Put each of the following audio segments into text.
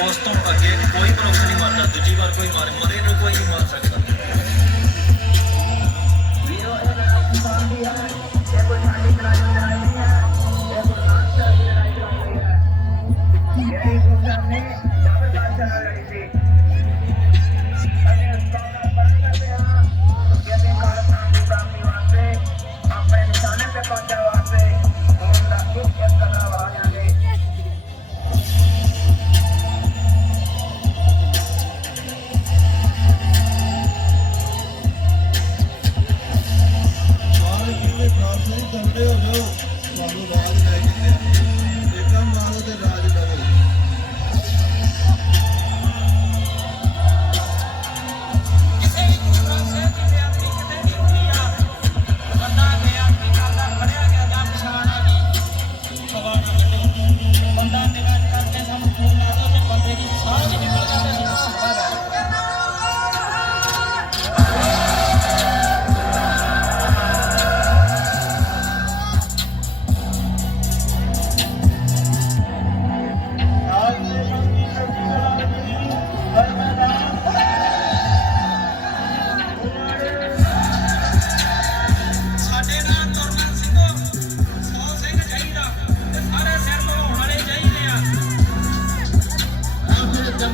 ਉਸ ਤੋਂ ਅੱਗੇ ਕੋਈ ਮਨੁੱਖ ਨਹੀਂ ਮਰਦਾ ਦੂਜੀ ਵਾਰ ਕੋਈ ਮਾਰੇ, ਮਰੇ ਨੂੰ ਕੋਈ ਨਹੀਂ ਮਾਰ ਸਕਦਾ। ਵੀਰੋ ਇਹ ਲੜਾਈ ਕਿਸਾਨ ਦੀ ਹੈ ਇਹ ਕੋਈ ਸਾਡੀ ਲੜਾਈ ਦੀ ਲੜਾਈ ਨਹੀਂ ਹੈ ਇਹ ਗੁਰੂ ਨਾਨਕ ਸਾਹਿਬ ਦੀ ਲੜਾਈ ਚੱਲ ਰਹੀ ਹੈ ਜਿਹੜੀ ਗੁਰੂ ਸਾਹਿਬ ਨੇ ਜਬਰ ਬਾਦਸ਼ਾਹ ਨਾਲ ਲੜੀ ਸੀ ਅਸੀਂ ਇਸ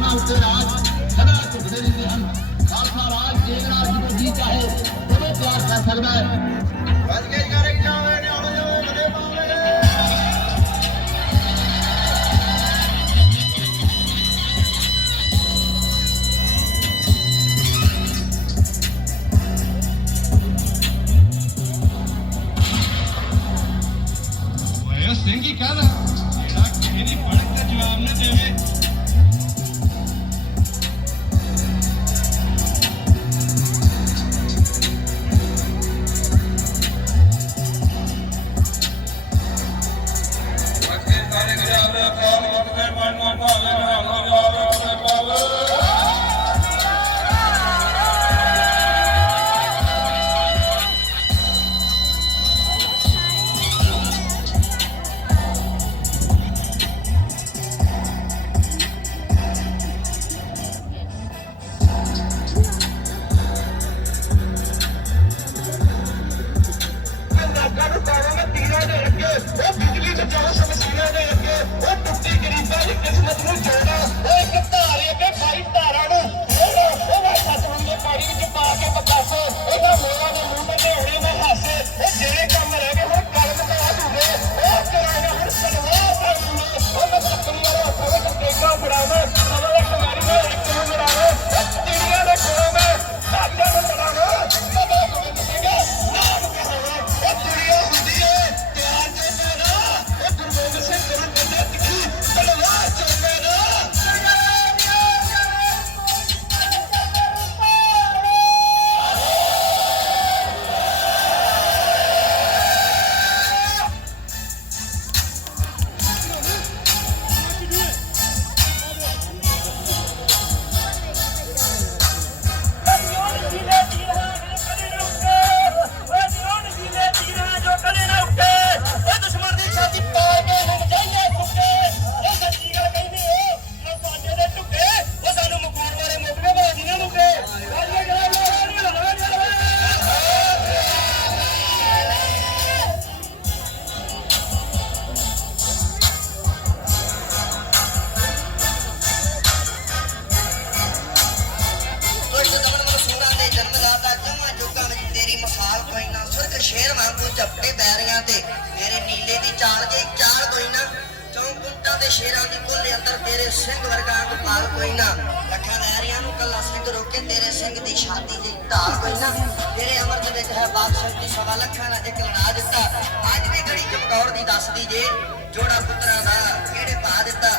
ਆਪਣੇ ਉੱਤੇ ਰਾਜ ਸਦਾ ਝੁਕਦੇ ਰਹਿੰਦੇ ਹਨ। ਖਾਲਸਾ ਰਾਜ ਜੇਕਰ ਅੱਜ ਜੀ ਚਾਹੇ ਉਦੋਂ ਤਿਆਰ ਕਰ ਸਕਦਾ ਹੈ। ਵੱਜ ਕੇ ਕਰੇ ਜਾਵੇ ਨਿਆਣੇ ਸਿੰਘ ਹੀ ਕਹਦਾ ਜਿਹੜਾ ਕਿਸੇ ਦੀ ਫੜਕ ਦਾ ਜਵਾਬ ਨਾ ਦੇਵੇ ਲੋਕਾਂ ਨੂੰ ਪਾਵਾਂਗੇ ਤੀਰਾਂ ਦੇ ਅੱਗੇ। ਉਹ ਬਿਜਲੀ ਤੇ ਜਾਓ ਸ਼ਮਸ਼ੀਰਾਂ ਦੇ ਅੱਗੇ। ਉਹ ਟੁੱਟੀ ਗਰੀਬਾਂ ਦੀ ਕਿਸਮਤ ਨੂੰ ਜੋੜਾ ਉਹ ਇੱਕ ਧਾਰੇ ਅੱਗੇ ਭਾਈ ਸ਼ੇਰ ਵਾਂਗੂ ਝਪਟੇ ਬੈਰੀਆਂ ਤੇ ਮੇਰੇ ਨੀਲੇ ਦੀ ਚਾਲ ਜੇ ਚਾਲ ਕੋਈ ਨਾ ਚੌਂਕੁੰਟਾਂ ਦੇ ਸ਼ੇਰਾਂ ਦੀ ਕੁੱਲ ਅੰਦਰ ਤੇਰੇ ਸਿੰਘ ਵਰਗਾ ਗੋਪਾਲ ਕੋਈ ਨਾ। ਲੱਖਾਂ ਲਹਿਰੀਆਂ ਨੂੰ ਕੱਲਾ ਸਿੰਘ ਰੋਕੇ ਤੇਰੇ ਸਿੰਘ ਦੀ ਸ਼ਾਦੀ ਦੀ ਢਾਲ ਕੋਈ ਨਾ। ਤੇਰੇ ਅਮਰਤ ਵਿੱਚ ਹੈ ਬਾਦਸ਼ਾਹ ਦੀ ਸਵਾ ਲੱਖਾਂ ਨਾਲ ਇੱਕ ਲੜਾ ਦਿੱਤਾ। ਅੱਜ ਵੀ ਗੜੀ ਚਮਕੌਰ ਦੀ ਦੱਸਦੀ ਜੇ ਜੋੜਾ ਪੁੱਤਰਾਂ ਦਾ ਕਿਹੜੇ ਪਾ ਦਿੱਤਾ।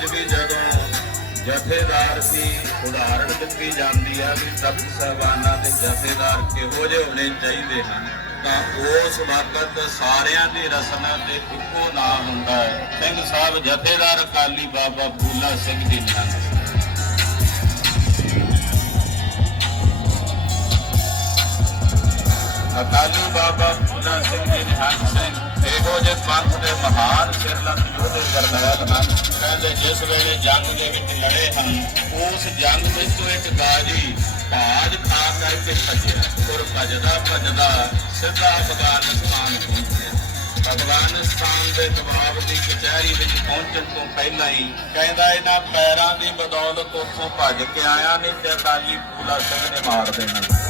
ਖਾਲਸੇ ਦੀ ਤਲਵਾਰ ਜਥੇਦਾਰ ਦੀ ਉਦਾਹਰਣ ਦਿੱਤੀ ਜਾਂਦੀ ਹੈ ਵੀ ਤਖਤ ਸਾਹਿਬਾਨਾਂ ਦੇ ਜਥੇਦਾਰ ਕਿਹੋ ਜਿਹੇ ਹੋਣੇ ਚਾਹੀਦੇ ਹਨ। ਤਾਂ ਉਸ ਵਕਤ ਸਾਰਿਆਂ ਦੀ ਰਸਨਾ ਤੇ ਇੱਕੋ ਨਾਂ ਹੁੰਦਾ ਹੈ। ਸਿੰਘ ਸਾਹਿਬ ਜਥੇਦਾਰ ਅਕਾਲੀ ਬਾਬਾ ਬੂਲਾ ਸਿੰਘ ਜੀ ਨਿਹੰਗ ਅਕਾਲੀ ਬਾਬਾ ਬੁੱਢਾ ਸਿੰਘ ਜੀ ਨਿਹੰਗ ਸਿੰਘ ਪੰਥ ਦੇ ਮਹਾਨ ਸਿਰਲੰਦ ਯੋਧੇ ਕਰਨੈਲ ਹਨ, ਕਹਿੰਦੇ ਜਿਸ ਵੇਲੇ ਜੰਗ ਦੇ ਵਿੱਚ ਲੜੇ ਹਨ, ਉਸ ਜੰਗ ਵਿੱਚ ਇੱਕ ਗਾਜੀ ਭਾਜ ਖਾ ਕਰਕੇ ਭੱਜਿਆ, ਔਰ ਭੱਜਦਾ ਭੱਜਦਾ ਸਿੱਧਾ ਅਫਗਾਨਿਸਤਾਨ ਪਹੁੰਚਿਆ। ਅਫਗਾਨਿਸਤਾਨ ਦੇ ਨਵਾਬ ਦੀ ਕਚਹਿਰੀ ਵਿੱਚ ਪਹੁੰਚਣ ਤੋਂ ਪਹਿਲਾਂ ਹੀ ਕਹਿੰਦਾ ਇਹਨਾਂ ਪੈਰਾਂ ਦੀ ਬਦੌਲਤ ਉੱਥੋਂ ਭੱਜ ਕੇ ਆਇਆ, ਨਹੀਂ ਤੇ ਅਕਾਲੀ ਫੂਲਾ ਸਿੰਘ ਨੇ ਮਾਰ ਦੇਣਾ।